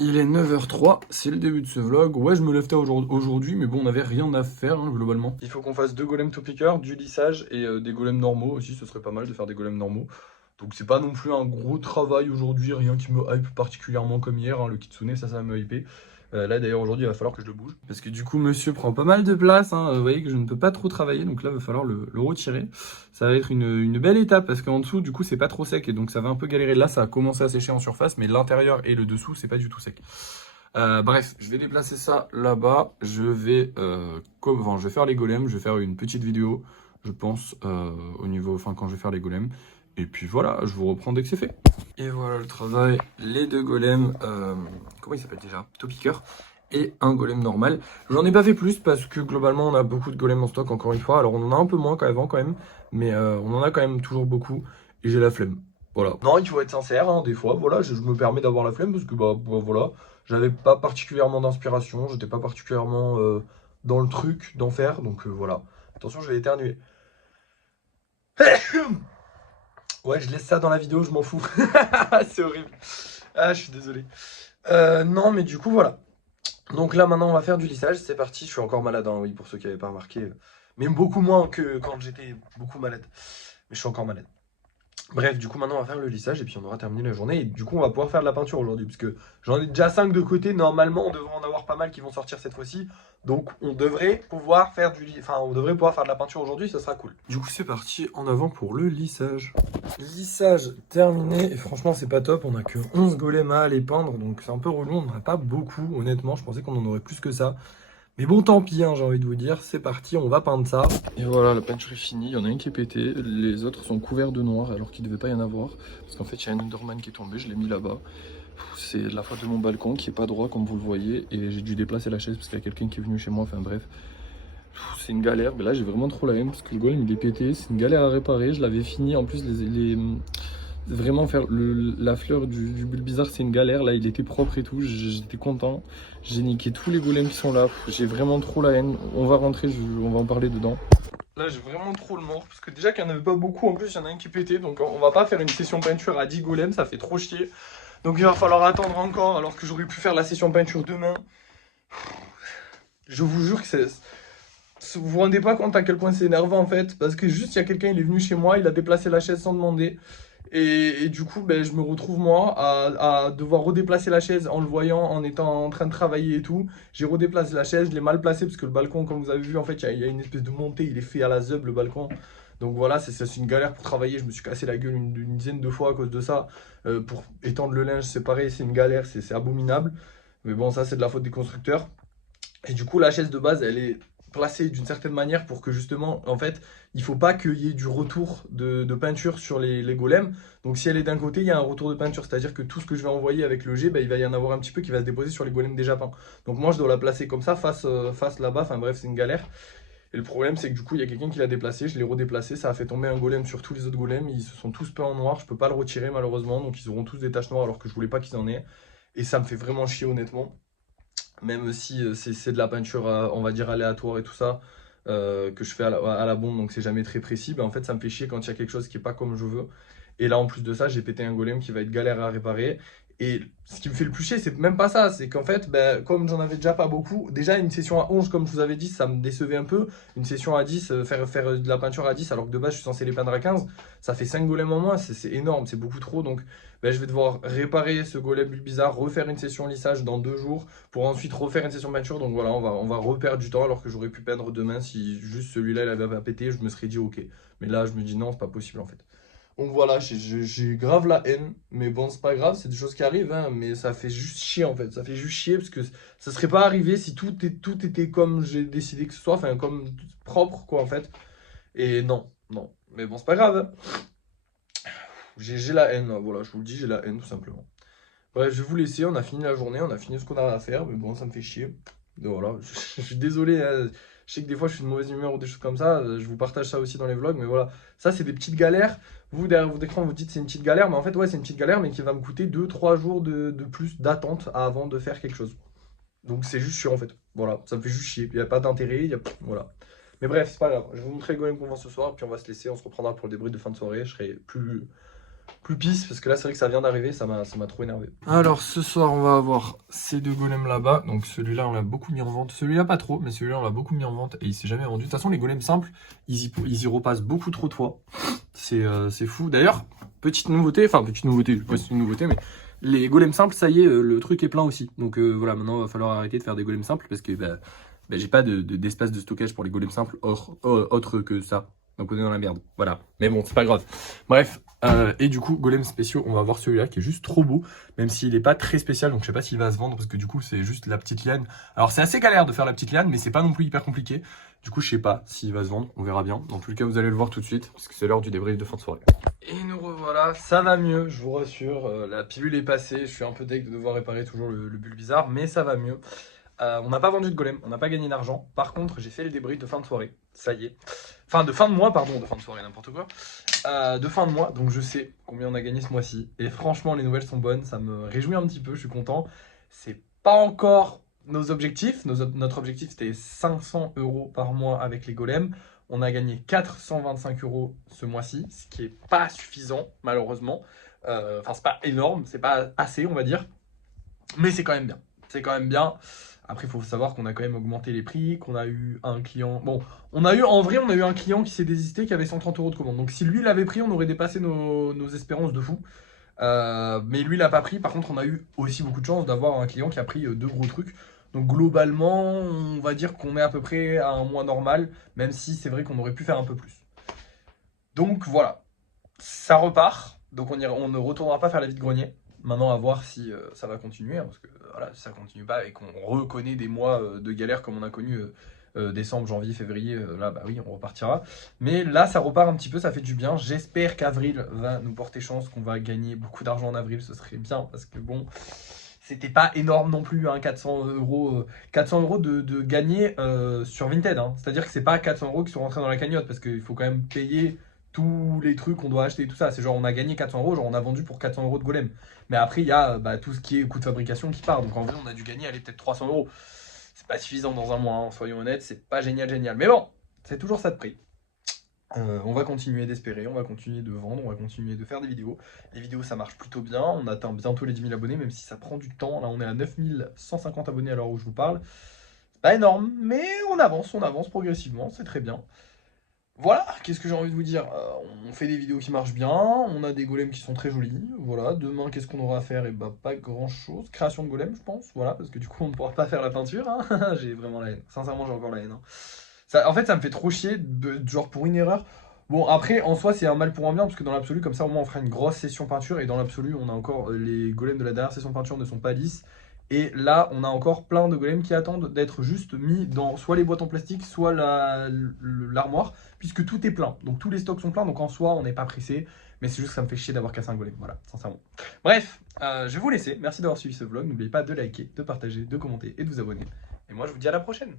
Il est 9h03, c'est le début de ce vlog. Ouais, je me lève tard aujourd'hui, mais bon, on n'avait rien à faire, hein, globalement. Il faut qu'on fasse 2 golems top pickers, du lissage et des golems normaux aussi, ce serait pas mal de faire des golems normaux. Donc c'est pas non plus un gros travail aujourd'hui, rien qui me hype particulièrement comme hier, hein, le kitsune, ça va me hyper. Là d'ailleurs aujourd'hui il va falloir que je le bouge. Parce que du coup monsieur prend pas mal de place, hein, vous voyez que je ne peux pas trop travailler, donc là il va falloir le retirer. Ça va être une belle étape parce qu'en dessous du coup c'est pas trop sec et donc ça va un peu galérer. Là ça a commencé à sécher en surface, mais l'intérieur et le dessous c'est pas du tout sec. Bref, je vais déplacer ça là-bas, je vais faire les golems, je vais faire une petite vidéo, je pense, quand je vais faire les golems. Et puis voilà, je vous reprends dès que c'est fait. Et voilà le travail, les 2 golems, comment il s'appelle déjà? Topicker et un golem normal. J'en ai pas fait plus parce que globalement on a beaucoup de golems en stock encore une fois. Alors on en a un peu moins qu'avant quand même, mais on en a quand même toujours beaucoup et j'ai la flemme. Voilà. Non, il faut être sincère, hein, des fois, voilà, je me permets d'avoir la flemme parce que voilà, j'avais pas particulièrement d'inspiration, j'étais pas particulièrement dans le truc d'en faire, donc voilà. Attention, je vais éternuer. Ouais, je laisse ça dans la vidéo, je m'en fous. C'est horrible. Ah, je suis désolé. Non, mais du coup, voilà. Donc là, maintenant, on va faire du lissage. C'est parti. Je suis encore malade, hein, oui, pour ceux qui n'avaient pas remarqué. Mais beaucoup moins que quand j'étais beaucoup malade. Mais je suis encore malade. Bref, du coup, maintenant, on va faire le lissage et puis on aura terminé la journée. Et du coup, on va pouvoir faire de la peinture aujourd'hui. Parce que j'en ai déjà 5 de côté. Normalement, on devrait en avoir pas mal qui vont sortir cette fois-ci. Donc, on devrait pouvoir faire on devrait pouvoir faire de la peinture aujourd'hui. Ça sera cool. Du coup, c'est parti. En avant pour le lissage. Lissage terminé. Et franchement, c'est pas top. On a que 11 golems à aller peindre. Donc, c'est un peu relou. On n'en a pas beaucoup, honnêtement. Je pensais qu'on en aurait plus que ça. Mais bon, tant pis, hein, j'ai envie de vous dire, c'est parti, on va peindre ça. Et voilà, la peinture est finie, il y en a un qui est pété, les autres sont couverts de noir alors qu'il ne devait pas y en avoir. Parce qu'en fait, il y a un Enderman qui est tombé, je l'ai mis là-bas. C'est la faute de mon balcon qui est pas droit comme vous le voyez et j'ai dû déplacer la chaise parce qu'il y a quelqu'un qui est venu chez moi, enfin bref. C'est une galère, mais là j'ai vraiment trop la haine parce que le golem il est pété, c'est une galère à réparer, je l'avais fini, en plus vraiment faire la fleur du Bulbizarre c'est une galère, là il était propre et tout, j'étais content, j'ai niqué tous les golems qui sont là, j'ai vraiment trop la haine, on va rentrer, on va en parler dedans. Là j'ai vraiment trop le mort, parce que déjà qu'il n'y en avait pas beaucoup, en plus il y en a un qui pétait, donc on va pas faire une session peinture à 10 golems, ça fait trop chier. Donc il va falloir attendre encore, alors que j'aurais pu faire la session peinture demain. Je vous jure que c'est... Vous vous rendez pas compte à quel point c'est énervant en fait, parce que juste il y a quelqu'un, il est venu chez moi, il a déplacé la chaise sans demander. Et du coup, ben, je me retrouve moi à devoir redéplacer la chaise en le voyant, en étant en train de travailler et tout. J'ai redéplacé la chaise, je l'ai mal placée parce que le balcon, comme vous avez vu, en fait, il y a une espèce de montée, il est fait à la zeub le balcon. Donc voilà, c'est une galère pour travailler. Je me suis cassé la gueule une dizaine de fois à cause de ça. Pour étendre le linge, c'est pareil, c'est une galère, c'est abominable. Mais bon, ça, c'est de la faute des constructeurs. Et du coup, la chaise de base, elle est placée d'une certaine manière pour que justement, en fait, il faut pas qu'il y ait du retour de peinture sur les golems. Donc si elle est d'un côté, il y a un retour de peinture, c'est-à-dire que tout ce que je vais envoyer avec le jet, bah, il va y en avoir un petit peu qui va se déposer sur les golems déjà peints. Donc moi, je dois la placer comme ça, face là-bas, enfin bref, c'est une galère. Et le problème, c'est que du coup, il y a quelqu'un qui l'a déplacé, je l'ai redéplacé, ça a fait tomber un golem sur tous les autres golems, ils se sont tous peints en noir, je peux pas le retirer malheureusement, donc ils auront tous des taches noires alors que je voulais pas qu'ils en aient. Et ça me fait vraiment chier honnêtement. Même si c'est de la peinture, on va dire, aléatoire et tout ça, que je fais à la bombe, donc c'est jamais très précis, ben en fait ça me fait chier quand il y a quelque chose qui est pas comme je veux. Et là en plus de ça, j'ai pété un golem qui va être galère à réparer. Et ce qui me fait le plus chier, c'est même pas ça, c'est qu'en fait, ben, comme j'en avais déjà pas beaucoup, déjà une session à 11, comme je vous avais dit, ça me décevait un peu. Une session à 10, faire de la peinture à 10, alors que de base je suis censé les peindre à 15, ça fait 5 golems en moins, c'est énorme, c'est beaucoup trop. Donc ben, je vais devoir réparer ce golem bizarre, refaire une session lissage dans 2 jours, pour ensuite refaire une session peinture. Donc voilà, on va reperdre du temps alors que j'aurais pu peindre demain si juste celui-là il avait pas pété, je me serais dit ok. Mais là, je me dis non, c'est pas possible en fait. Donc voilà, j'ai grave la haine, mais bon, c'est pas grave, c'est des choses qui arrivent, hein, mais ça fait juste chier en fait. Ça fait juste chier parce que ça serait pas arrivé si tout était comme j'ai décidé que ce soit, enfin comme propre quoi en fait. Et non, non. Mais bon, c'est pas grave, hein. J'ai la haine, hein, voilà, je vous le dis, j'ai la haine tout simplement. Bref, je vais vous laisser, on a fini la journée, on a fini ce qu'on a à faire, mais bon, ça me fait chier. Donc voilà, je suis désolé, hein. Je sais que des fois je suis de mauvaise humeur ou des choses comme ça, je vous partage ça aussi dans les vlogs, mais voilà, ça c'est des petites galères. Vous, derrière votre écran, vous dites c'est une petite galère, mais en fait, ouais, c'est une petite galère, mais qui va me coûter 2 3 jours de plus d'attente avant de faire quelque chose. Donc c'est juste chiant en fait, voilà, ça me fait juste chier, il n'y a pas d'intérêt, voilà. Mais bref, c'est pas grave, je vais vous montrer le golem qu'on vend ce soir, puis on va se laisser, on se reprendra pour le débrief de fin de soirée, je serai plus plus pisse, parce que là, c'est vrai que ça vient d'arriver, ça m'a trop énervé. Alors, ce soir, on va avoir ces deux golems là-bas. Donc, celui-là, on l'a beaucoup mis en vente. Celui-là, pas trop, mais celui-là, on l'a beaucoup mis en vente et il s'est jamais vendu. De toute façon, les golems simples, ils y repassent beaucoup trop de fois. C'est fou. D'ailleurs, petite nouveauté, je sais pas si c'est une nouveauté, mais les golems simples, ça y est, le truc est plein aussi. Donc, voilà, maintenant, il va falloir arrêter de faire des golems simples parce que j'ai pas d'espace de stockage pour les golems simples autre que ça. Donc, on est dans la merde. Voilà. Mais bon, c'est pas grave. Bref. Et du coup, golem spéciaux, on va voir celui-là qui est juste trop beau, même s'il n'est pas très spécial, donc je sais pas s'il va se vendre parce que du coup c'est juste la petite liane. Alors c'est assez galère de faire la petite liane, mais c'est pas non plus hyper compliqué. Du coup je sais pas s'il va se vendre, on verra bien. Dans tous les cas vous allez le voir tout de suite, parce que c'est l'heure du débrief de fin de soirée. Et nous revoilà, ça va mieux, je vous rassure, la pilule est passée, je suis un peu deg de devoir réparer toujours le bulle bizarre, mais ça va mieux. On n'a pas vendu de golem, on n'a pas gagné d'argent. Par contre, j'ai fait le débrief de fin de soirée. Ça y est. Enfin, de fin de mois, pardon, de fin de soirée, n'importe quoi. De fin de mois, donc je sais combien on a gagné ce mois-ci. Et franchement, les nouvelles sont bonnes, ça me réjouit un petit peu, je suis content. C'est pas encore nos objectifs. Notre objectif, c'était 500 € par mois avec les golems. On a gagné 425 € ce mois-ci, ce qui est pas suffisant, malheureusement. Enfin, c'est pas énorme, c'est pas assez, on va dire. Mais c'est quand même bien. C'est quand même bien. Après, il faut savoir qu'on a quand même augmenté les prix, qu'on a eu un client... Bon, on a eu un client qui s'est désisté, qui avait 130 € de commande. Donc si lui l'avait pris, on aurait dépassé nos espérances de fou. Mais lui, il l'a pas pris. Par contre, on a eu aussi beaucoup de chance d'avoir un client qui a pris deux gros trucs. Donc globalement, on va dire qu'on est à peu près à un mois normal, même si c'est vrai qu'on aurait pu faire un peu plus. Donc voilà, ça repart. Donc on ne retournera pas faire la vide-grenier. Maintenant, à voir si ça va continuer, hein, parce que voilà, si ça continue pas et qu'on reconnaît des mois de galère comme on a connu décembre, janvier, février, là, bah oui, on repartira. Mais là, ça repart un petit peu, ça fait du bien. J'espère qu'avril va nous porter chance, qu'on va gagner beaucoup d'argent en avril, ce serait bien, parce que bon, c'était pas énorme non plus, hein, 400 €, 400 € de gagner sur Vinted. Hein. C'est-à-dire que c'est pas 400 € qui sont rentrés dans la cagnotte, parce qu'il faut quand même payer tous les trucs qu'on doit acheter et tout ça. C'est genre on a gagné 400 €, genre on a vendu pour 400 € de golem. Mais après, il y a tout ce qui est coût de fabrication qui part. Donc en vrai, on a dû gagner, allez, peut-être 300 €. C'est pas suffisant dans un mois, hein, soyons honnêtes, c'est pas génial. Mais bon, c'est toujours ça de prix. On va continuer d'espérer, on va continuer de vendre, on va continuer de faire des vidéos. Les vidéos, ça marche plutôt bien. On atteint bientôt les 10 000 abonnés, même si ça prend du temps. Là, on est à 9 150 abonnés à l'heure où je vous parle. C'est pas énorme, mais on avance progressivement, c'est très bien. Voilà, qu'est-ce que j'ai envie de vous dire? On fait des vidéos qui marchent bien, on a des golems qui sont très jolis. Voilà, demain, qu'est-ce qu'on aura à faire? Et bah, pas grand-chose. Création de golem, je pense. Voilà, parce que du coup, on ne pourra pas faire la peinture. Hein. J'ai vraiment la haine. Sincèrement, j'ai encore la haine. Hein. En fait, ça me fait trop chier, genre pour une erreur. Bon, après, en soi, c'est un mal pour un bien, parce que dans l'absolu, comme ça, au moins, on fera une grosse session peinture. Et dans l'absolu, on a encore les golems de la dernière session peinture ne sont pas lisses. Et là, on a encore plein de golems qui attendent d'être juste mis dans soit les boîtes en plastique, soit l'armoire, puisque tout est plein. Donc tous les stocks sont pleins, donc en soi, on n'est pas pressé. Mais c'est juste que ça me fait chier d'avoir cassé un golem, voilà, sincèrement. Bref, je vais vous laisser. Merci d'avoir suivi ce vlog. N'oubliez pas de liker, de partager, de commenter et de vous abonner. Et moi, je vous dis à la prochaine.